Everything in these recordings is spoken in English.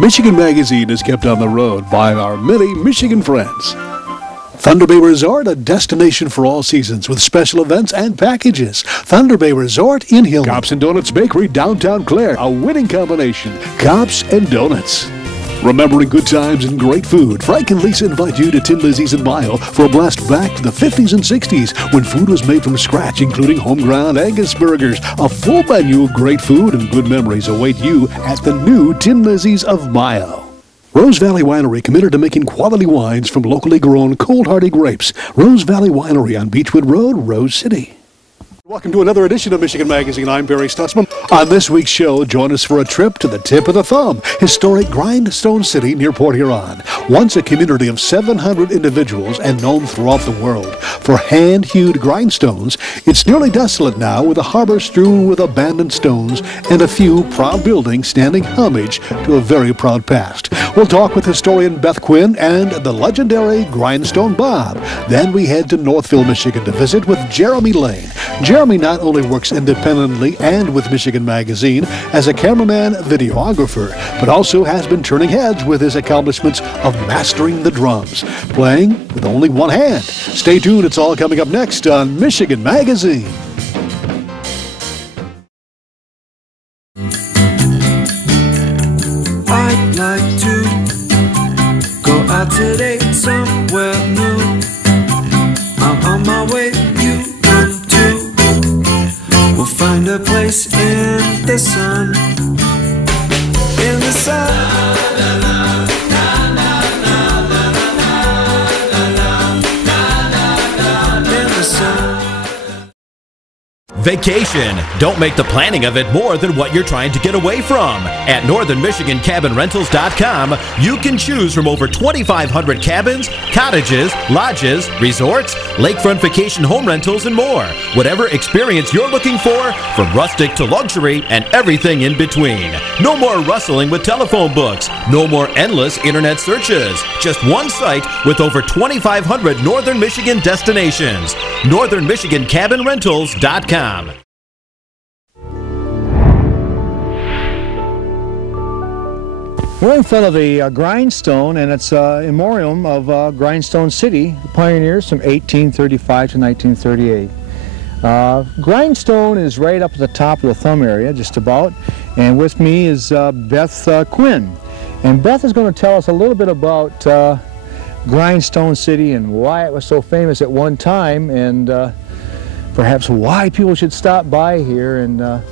Michigan Magazine is kept on the road by our many Michigan friends. Thunder Bay Resort, a destination for all seasons with special events and packages. Thunder Bay Resort in Hillman. Cops and Donuts Bakery, downtown Clare. A winning combination. Cops and Donuts. Remembering good times and great food, Frank and Lisa invite you to Tin Lizzie's in Mile for a blast back to the 50s and 60s when food was made from scratch, including home-ground Angus burgers. A full menu of great food and good memories await you at the new Tin Lizzie's of Mile. Rose Valley Winery, committed to making quality wines from locally grown cold-hardy grapes. Rose Valley Winery on Beechwood Road, Rose City. Welcome to another edition of Michigan Magazine. I'm Barry Stutzman. On this week's show, join us for a trip to the tip of the thumb, historic Grindstone City near Port Huron. Once a community of 700 individuals and known throughout the world for hand-hewed grindstones, it's nearly desolate now with a harbor strewn with abandoned stones and a few proud buildings standing homage to a very proud past. We'll talk with historian Beth Quinn and the legendary Grindstone Bob. Then we head to Northville, Michigan to visit with Jeremy Lane. Jeremy not only works independently and with Michigan Magazine as a cameraman, videographer, but also has been turning heads with his accomplishments of mastering the drums, playing with only one hand. Stay tuned, it's all coming up next on Michigan Magazine. I'd like to go out today somewhere new. I'm on my way, you come too. We'll find a place in the sun. In the sun. In the sun. Vacation. Don't make the planning of it more than what you're trying to get away from. At northernmichigancabinrentals.com, you can choose from over 2,500 cabins, cottages, lodges, resorts, lakefront vacation home rentals, and more. Whatever experience you're looking for, from rustic to luxury and everything in between. No more rustling with telephone books. No more endless internet searches. Just one site with over 2,500 Northern Michigan destinations. northernmichigancabinrentals.com. We're in front of the Grindstone, and it's a memoriam of Grindstone City, the pioneers from 1835 to 1938. Grindstone is right up at the top of the thumb area, just about, and with me is Beth Quinn. And Beth is going to tell us a little bit about Grindstone City and why it was so famous at one time, and perhaps why people should stop by here and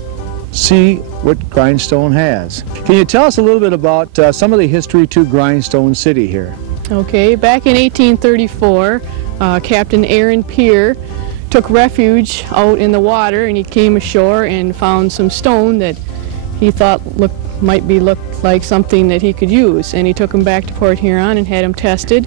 see what Grindstone has. Can you tell us a little bit about some of the history to Grindstone City here? Okay, back in 1834, Captain Aaron Peer took refuge out in the water, and he came ashore and found some stone that he thought might look like something that he could use, and he took them back to Port Huron and had them tested.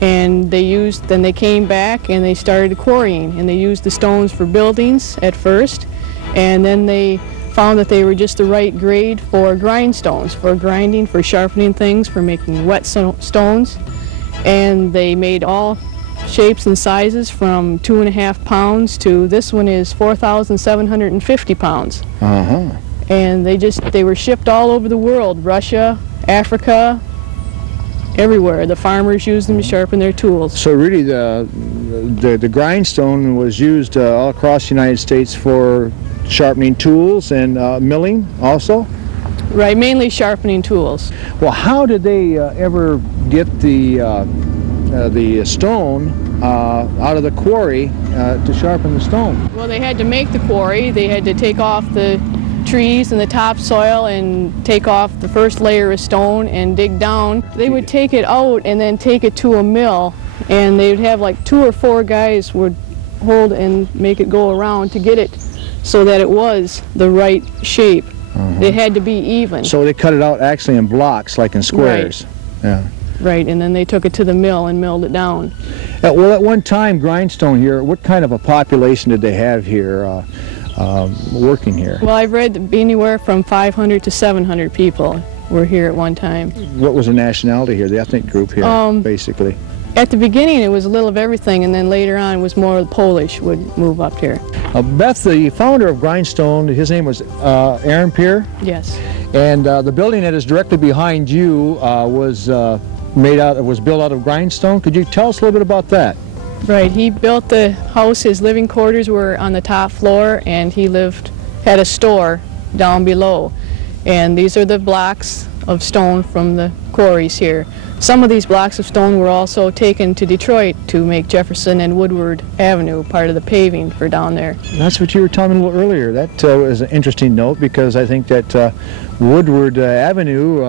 And then they came back and they started quarrying, and they used the stones for buildings at first, and then they found that they were just the right grade for grindstones, for grinding, for sharpening things, for making wet stones. And they made all shapes and sizes from 2.5 pounds to this one is 4,750 pounds. And they were shipped all over the world, Russia, Africa, everywhere. The farmers used them to sharpen their tools. So really the grindstone was used all across the United States for sharpening tools and milling also? Right, mainly sharpening tools. Well, how did they ever get the stone out of the quarry to sharpen the stone? Well, they had to make the quarry. They had to take off the trees and the topsoil and take off the first layer of stone and dig down. They would take it out and then take it to a mill, and they would have like 2 or 4 guys would hold and make it go around to get it so that it was the right shape. It had to be even. So they cut it out actually in blocks, like in squares. Right. Yeah. Right, and then they took it to the mill and milled it down. Well, at one time, Grindstone here, what kind of a population did they have here working here? Well, I've read that anywhere from 500 to 700 people were here at one time. What was the nationality here, the ethnic group here, basically? At the beginning, it was a little of everything, and then later on, it was more Polish would move up here. Beth, the founder of Grindstone, his name was Aaron Peer? Yes. And the building that is directly behind you was built out of grindstone. Could you tell us a little bit about that? Right, he built the house, his living quarters were on the top floor, and he had a store down below. And these are the blocks of stone from the quarries here. Some of these blocks of stone were also taken to Detroit to make Jefferson and Woodward Avenue part of the paving for down there. That's what you were telling me a little earlier. That was an interesting note, because I think that Woodward Avenue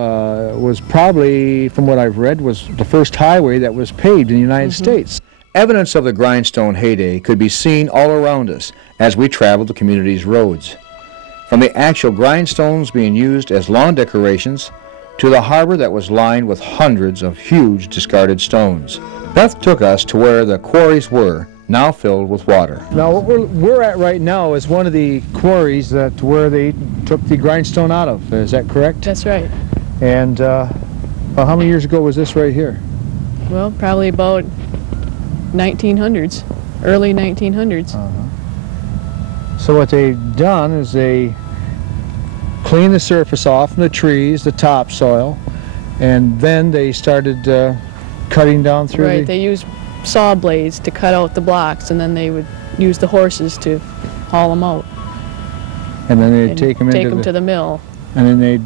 was probably, from what I've read, was the first highway that was paved in the United States. Evidence of the grindstone heyday could be seen all around us as we traveled the community's roads. From the actual grindstones being used as lawn decorations to the harbor that was lined with hundreds of huge discarded stones. Beth took us to where the quarries were, now filled with water. Now what we're at right now is one of the quarries where they took the grindstone out of. Is that correct? That's right. And how many years ago was this right here? Well, probably about 1900s, early 1900s. So what they've done is they cleaned the surface off from the trees, the topsoil, and then they started cutting down through. Right, they used saw blades to cut out the blocks, and then they would use the horses to haul them out. And then they'd take them to the mill. And then they'd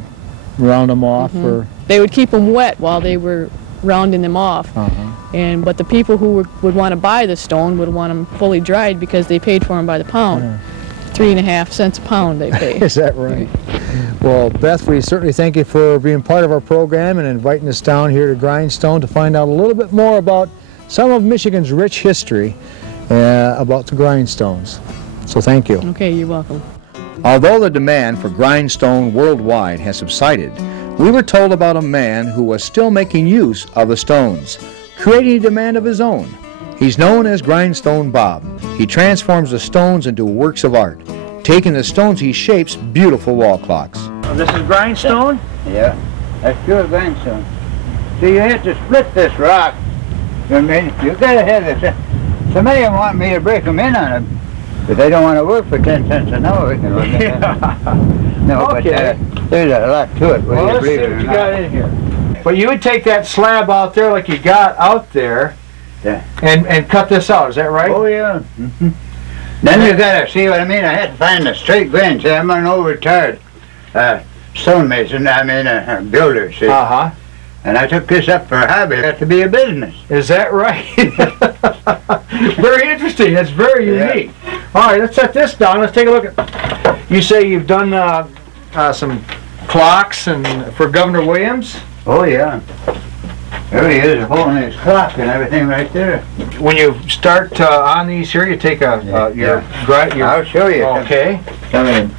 round them off. Or they would keep them wet while they were rounding them off. But the people who would want to buy the stone would want them fully dried, because they paid for them by the pound. 3.5 cents a pound they pay. Is that right? Well, Beth, we certainly thank you for being part of our program and inviting us down here to Grindstone to find out a little bit more about some of Michigan's rich history about the grindstones. So thank you. Okay, you're welcome. Although the demand for grindstone worldwide has subsided, we were told about a man who was still making use of the stones, creating a demand of his own. He's known as Grindstone Bob. He transforms the stones into works of art. Taking the stones, he shapes beautiful wall clocks. This is grindstone? Yeah, that's pure grindstone. So you have to split this rock. I mean, you gotta have this. Somebody want me to break them in on it, but they don't want to work for 10 cents an hour. You know, no, okay. But there's a lot to it. Well, let's see what you got in here. But you would take that slab out there like you got out there, and cut this out, is that right? Oh, yeah. Then you gotta see what I mean. I had to find a straight grain. See, I'm an overtired stonemason, builder, see. And I took this up for a hobby. It had to be a business. Is that right? Very interesting. That's very unique. All right, let's set this down. Let's take a look at. You say you've done some clocks and for Governor Williams? Oh, yeah. There he is, holding his clock and everything right there. When you start on these here, you take your I'll show you. Okay. Come in.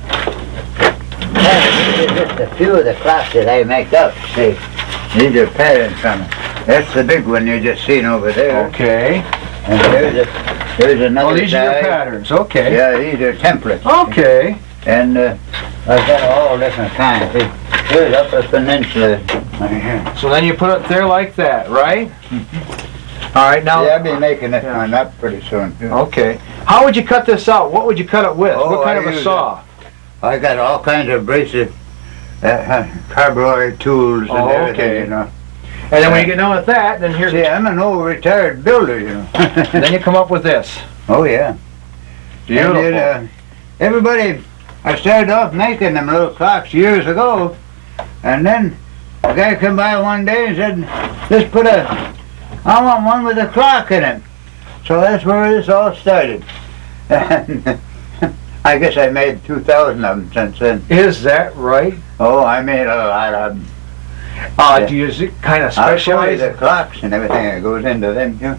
Just a few of the clocks that I make up. See, these are patterns from it. That's the big one you just seen over there. Okay. And there's another. Oh, these are your patterns. Okay. Yeah, these are templates. Okay. And I've got all different kinds. See, here's Upper Peninsula right here. So then you put it there like that, right? All right, now. Yeah, I'll be making this one up pretty soon. Okay. How would you cut this out? What would you cut it with? What kind of a saw? I got all kinds of abrasive carburetor tools and everything, you know. And then when you get done with that, then here's. See, I'm an old retired builder, you know. Then you come up with this. Oh, yeah. Beautiful. And everybody, I started off making them little clocks years ago, and then a guy came by one day and said, I want one with a clock in it. So that's where this all started. And I guess I made 2,000 of them since then. Is that right? Oh, I made a lot of them. Do you kind of specialize? I'll show you the clocks and everything that goes into them too.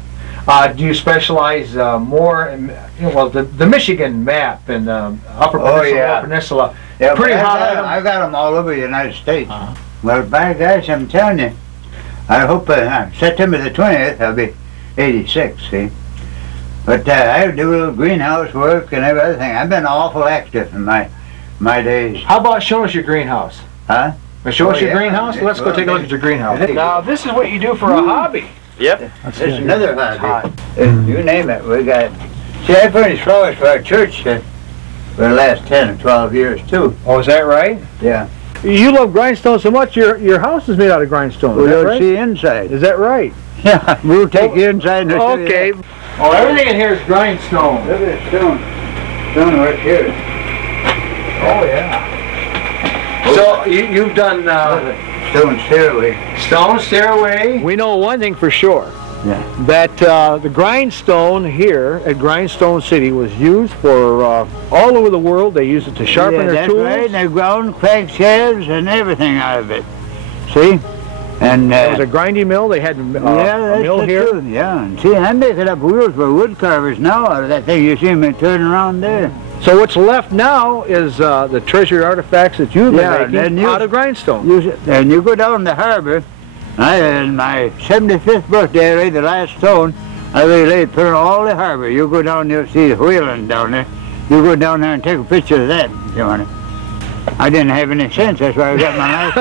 Do you specialize more in, well, the Michigan map and Upper Peninsula, Lower Peninsula? Yeah, pretty hot. I've got them all over the United States. Well, by gosh, I'm telling you, I hope September the 20th I'll be 86, see? But I do a little greenhouse work and everything. I've been awful active in my days. How about show us your greenhouse? Huh? Show us your greenhouse? Let's go take a look at your greenhouse. Now, this is what you do for a hobby. Yep. This is another hobby. You name it, we got. See, I furnish flowers for our church for the last 10 or 12 years, too. Oh, is that right? Yeah. You love grindstone so much, your house is made out of grindstone. Well, is that you'll right? see inside. Is that right? Yeah, we'll take you inside and show you Okay. that. Oh, everything in here is grindstone. Look at the stone. Stone right here. Oh, yeah. So you've done Stone stairway. stone stairway. We know one thing for sure. Yeah. That the grindstone here at Grindstone City was used for all over the world. They used it to sharpen their that's tools. right. And they ground crank shells and everything out of it. See? And There was a grinding mill. They had a mill here. Too. Yeah. And see, I'm making up wheels for wood carvers now out of that thing you see me turning around there. So what's left now is the treasured artifacts that you've been making out of grindstone. And you go down the harbor. On my 75th birthday, I laid the last stone. I laid put all the harbor. You go down, you'll see the whaling down there. You go down there and take a picture of that if you want it. I didn't have any sense, that's why I got my last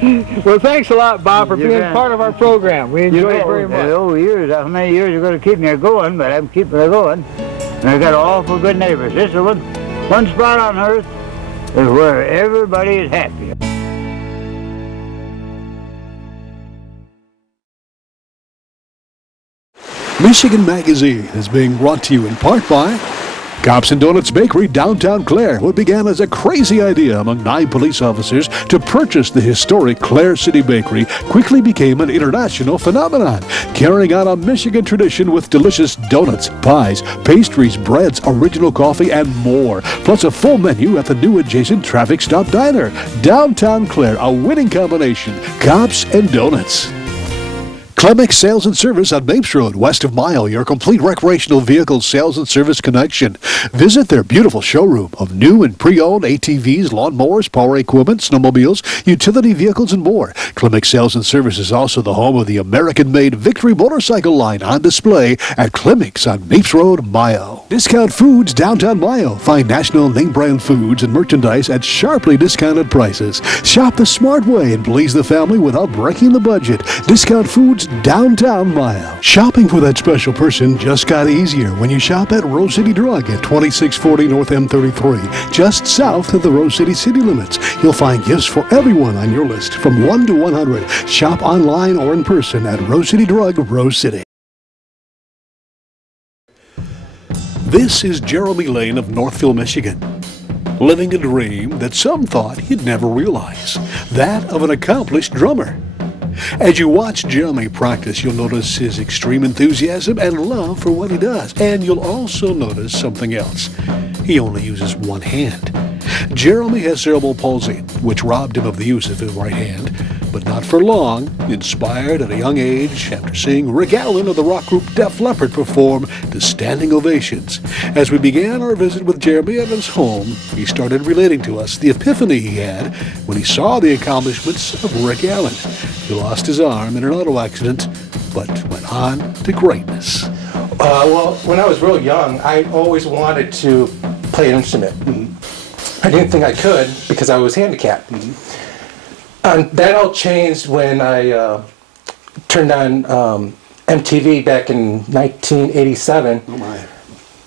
earning. Well, thanks a lot, Bob, for being part of our program. We enjoy it very much. Oh, years, how many years are going to keep me going, but I'm keeping it going. And I got awful good neighbors. This is one spot on earth is where everybody is happy. Michigan Magazine is being brought to you in part by Cops and Donuts Bakery, downtown Clare. What began as a crazy idea among 9 police officers to purchase the historic Clare City Bakery quickly became an international phenomenon, carrying on a Michigan tradition with delicious donuts, pies, pastries, breads, original coffee, and more. Plus a full menu at the new adjacent Traffic Stop Diner. Downtown Clare, a winning combination. Cops and Donuts. Clemix Sales and Service on Mapes Road, west of Mile, your complete recreational vehicle sales and service connection. Visit their beautiful showroom of new and pre-owned ATVs, lawnmowers, power equipment, snowmobiles, utility vehicles, and more. Clemix Sales and Service is also the home of the American-made Victory motorcycle line on display at Clemix on Mapes Road, Mayo. Discount Foods, downtown Mayo. Find national name brand foods and merchandise at sharply discounted prices. Shop the smart way and please the family without breaking the budget. Discount Foods, downtown Mayo. Shopping for that special person just got easier when you shop at Rose City Drug at 2640 North M33, just south of the Rose City city limits. You'll find gifts for everyone on your list from 1 to 100. Shop online or in person at Rose City Drug, Rose City. This is Jeremy Lane of Northville, Michigan, living a dream that some thought he'd never realize, that of an accomplished drummer. As you watch Jeremy practice, you'll notice his extreme enthusiasm and love for what he does. And you'll also notice something else. He only uses one hand. Jeremy has cerebral palsy, which robbed him of the use of his right hand, but not for long. Inspired at a young age after seeing Rick Allen of the rock group Def Leppard perform to standing ovations. As we began our visit with Jeremy at his home, he started relating to us the epiphany he had when he saw the accomplishments of Rick Allen. He lost his arm in an auto accident, but went on to greatness. Well, when I was real young, I always wanted to play an instrument. I didn't think I could because I was handicapped. That all changed when I turned on MTV back in 1987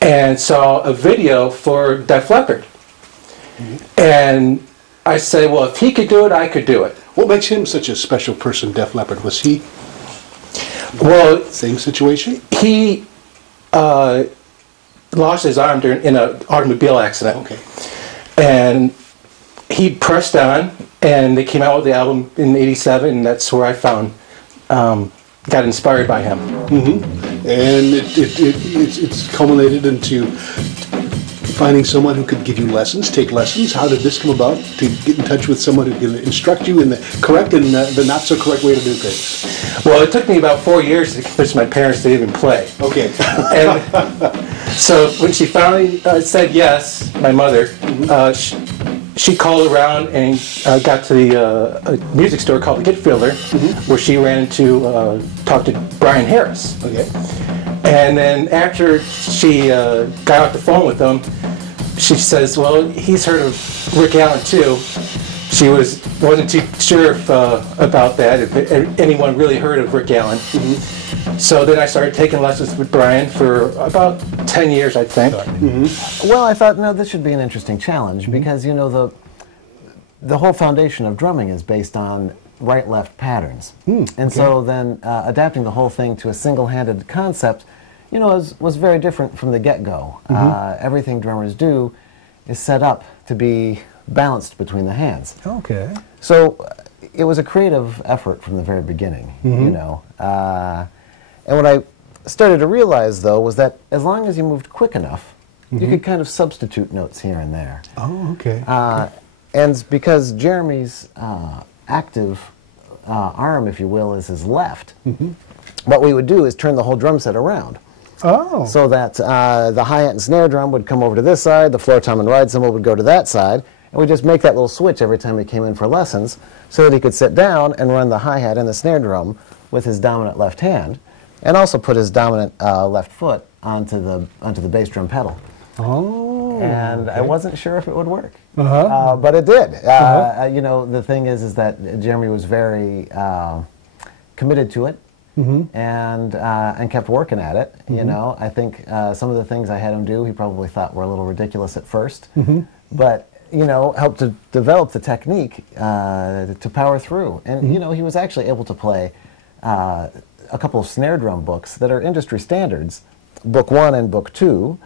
and saw a video for Def Leppard. And I said, well, if he could do it, I could do it. What makes him such a special person, Def Leppard? Was he, well, same situation? He lost his arm in an automobile accident. Okay. And he pressed on, and they came out with the album in '87, and that's where I found, got inspired by him. And it's culminated into finding someone who could give you lessons, take lessons. How did this come about, to get in touch with someone who can instruct you in the correct and the not so correct way to do things? Well, it took me about 4 years to convince my parents to even play. Okay. And so when she finally said yes, my mother, she called around and got to a music store called the Get Fielder, where she ran into, talked to Brian Harris. Okay. And then after she got off the phone with him, she says, well, he's heard of Rick Allen too. She wasn't too sure about that, if anyone really heard of Rick Allen. So then I started taking lessons with Brian for about 10 years, I think. Well, I thought, no, this should be an interesting challenge because, you know, the whole foundation of drumming is based on right-left patterns. And so then adapting the whole thing to a single-handed concept, you know, was very different from the get-go. Everything drummers do is set up to be balanced between the hands. Okay. So it was a creative effort from the very beginning, you know. And what I started to realize, though, was that as long as you moved quick enough, you could kind of substitute notes here and there. Oh, okay. And because Jeremy's active arm, if you will, is his left, what we would do is turn the whole drum set around. Oh. So that the hi-hat and snare drum would come over to this side, the floor tom and ride cymbal would go to that side, and we'd just make that little switch every time he came in for lessons so that he could sit down and run the hi-hat and the snare drum with his dominant left hand, and also put his dominant left foot onto the bass drum pedal. Oh. And I wasn't sure if it would work, but it did. You know, the thing is that Jeremy was very committed to it. And kept working at it. You know, I think some of the things I had him do, he probably thought were a little ridiculous at first, but you know, helped to develop the technique to power through. And you know, he was actually able to play a couple of snare drum books that are industry standards, Book 1 and Book 2,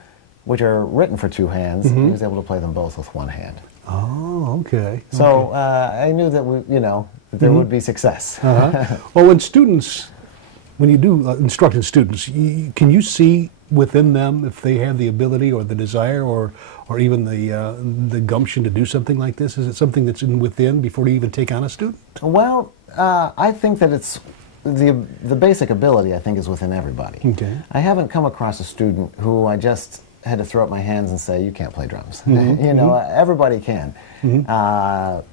which are written for two hands. He was able to play them both with one hand. Oh, okay. So I knew that you know, that there would be success. Well, when you do instructing students, can you see within them if they have the ability or the desire or even the gumption to do something like this? Is it something that's within before you even take on a student? Well, I think that it's the basic ability, I think, is within everybody. Okay. I haven't come across a student who I just had to throw up my hands and say, you can't play drums. You know, everybody can. Not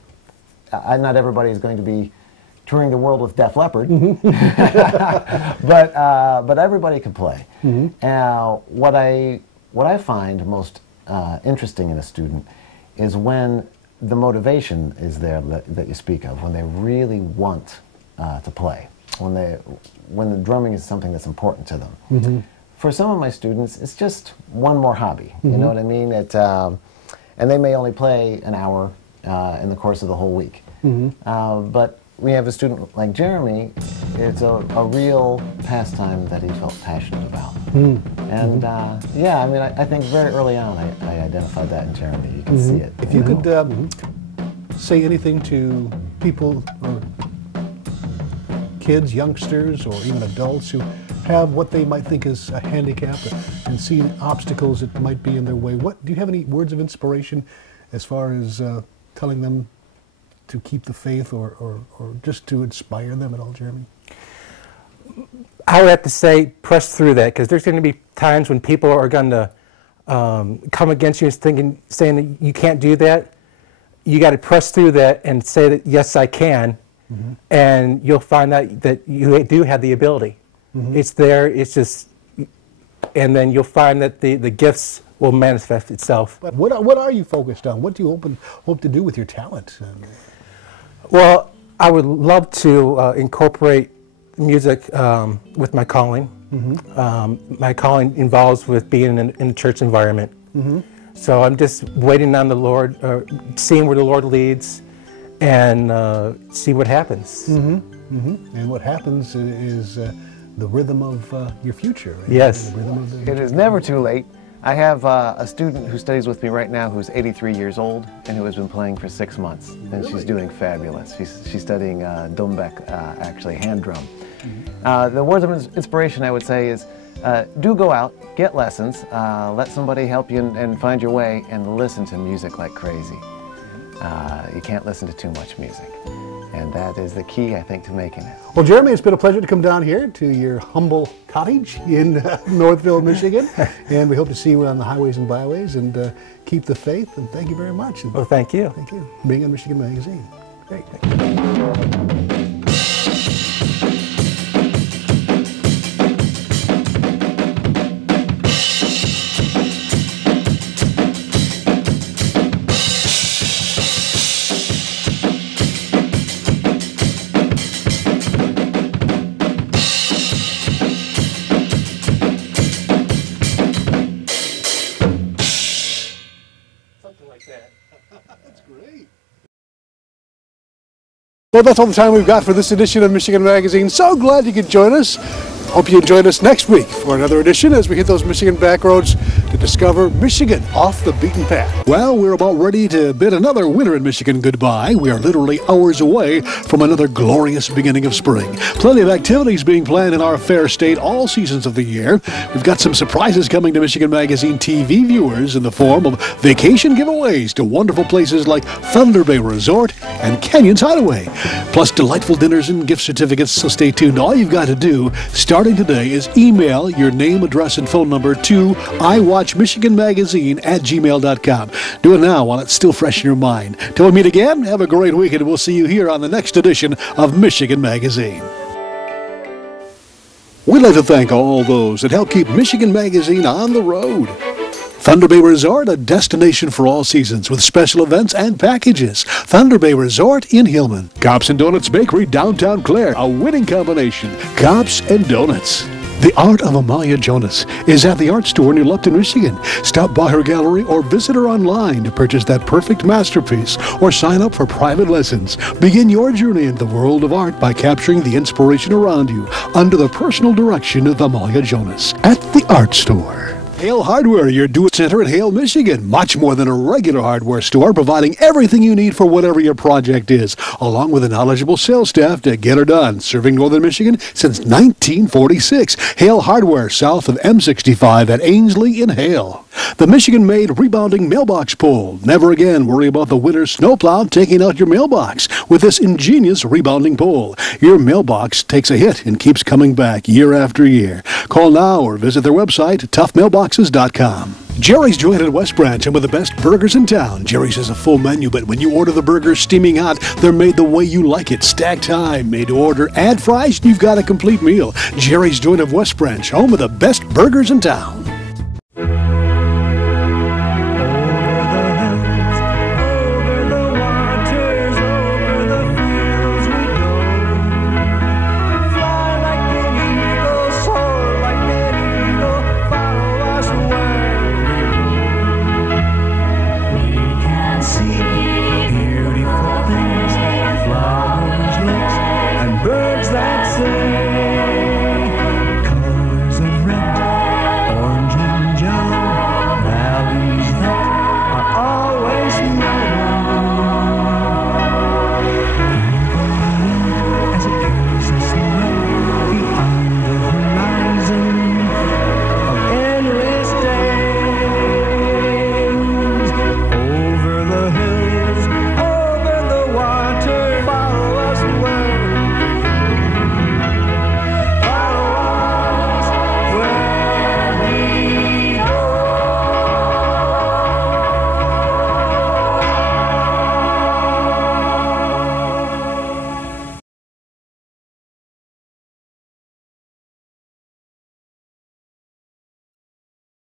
everybody is going to be touring the world with Def Leppard, but everybody can play. What I find most interesting in a student is when the motivation is there that you speak of, when they really want to play, when the drumming is something that's important to them. For some of my students, it's just one more hobby. You know what I mean? And they may only play an hour in the course of the whole week. But we have a student like Jeremy, it's a real pastime that he felt passionate about. And yeah, I mean, I think very early on I identified that in Jeremy. You can see it. If you could say anything to people or kids, youngsters, or even adults who have what they might think is a handicap and see obstacles that might be in their way, do you have any words of inspiration as far as telling them to keep the faith or just to inspire them at all, Jeremy? I would have to say press through that, because there's going to be times when people are going to come against you saying that you can't do that. You got to press through that and say that, yes, I can, and you'll find out that you do have the ability. It's there, it's just, and then you'll find that the gifts will manifest itself. But what are you focused on? What do you hope to do with your talent? Well, I would love to incorporate music with my calling. My calling involves with being in a church environment. So I'm just waiting on the Lord, seeing where the Lord leads, and see what happens. And what happens is the rhythm of your future. Right? Yes. The rhythm of It is never too late. I have a student who studies with me right now who's 83 years old and who has been playing for 6 months. And she's doing fabulous. She's studying Dumbek, actually, hand drum. The words of inspiration, I would say, is do go out, get lessons, let somebody help you and find your way, and listen to music like crazy. You can't listen to too much music. And that is the key, I think, to making it. Well, Jeremy, it's been a pleasure to come down here to your humble cottage in Northville, Michigan. And we hope to see you on the highways and byways, and keep the faith. And thank you very much. Well, thank you. Thank you. Being on Michigan Magazine. Great. Thank you. Well, that's all the time we've got for this edition of Michigan Magazine. So glad you could join us. Hope you join us next week for another edition as we hit those Michigan back roads to discover Michigan off the beaten path. Well, we're about ready to bid another winter in Michigan goodbye. We are literally hours away from another glorious beginning of spring. Plenty of activities being planned in our fair state all seasons of the year. We've got some surprises coming to Michigan Magazine TV viewers in the form of vacation giveaways to wonderful places like Thunder Bay Resort and Canyons Hideaway, plus delightful dinners and gift certificates, so stay tuned. All you've got to do, starting today, is email your name, address, and phone number to iwatchmichiganmagazine@gmail.com. Do it now while it's still fresh in your mind. Till we meet again, have a great week, and we'll see you here on the next edition of Michigan Magazine. We'd like to thank all those that help keep Michigan Magazine on the road. Thunder Bay Resort, a destination for all seasons with special events and packages. Thunder Bay Resort in Hillman. Cops and Donuts Bakery, downtown Clare, a winning combination. Cops and Donuts. The Art of Amalia Jonas is at the art store near Lupton, Michigan. Stop by her gallery or visit her online to purchase that perfect masterpiece or sign up for private lessons. Begin your journey in the world of art by capturing the inspiration around you under the personal direction of Amalia Jonas at the art store. Hale Hardware, your do-it center in Hale, Michigan. Much more than a regular hardware store, providing everything you need for whatever your project is, along with a knowledgeable sales staff to get her done. Serving Northern Michigan since 1946. Hale Hardware, south of M65 at Ainsley in Hale. The Michigan-made rebounding mailbox pole. Never again worry about the winter snowplow taking out your mailbox with this ingenious rebounding pole. Your mailbox takes a hit and keeps coming back year after year. Call now or visit their website, toughmailboxes.com. Jerry's Joint at West Branch, some of the best burgers in town. Jerry's has a full menu, but when you order the burgers steaming hot, they're made the way you like it. Stacked high, made to order. Add fries, you've got a complete meal. Jerry's Joint of West Branch, home of the best burgers in town.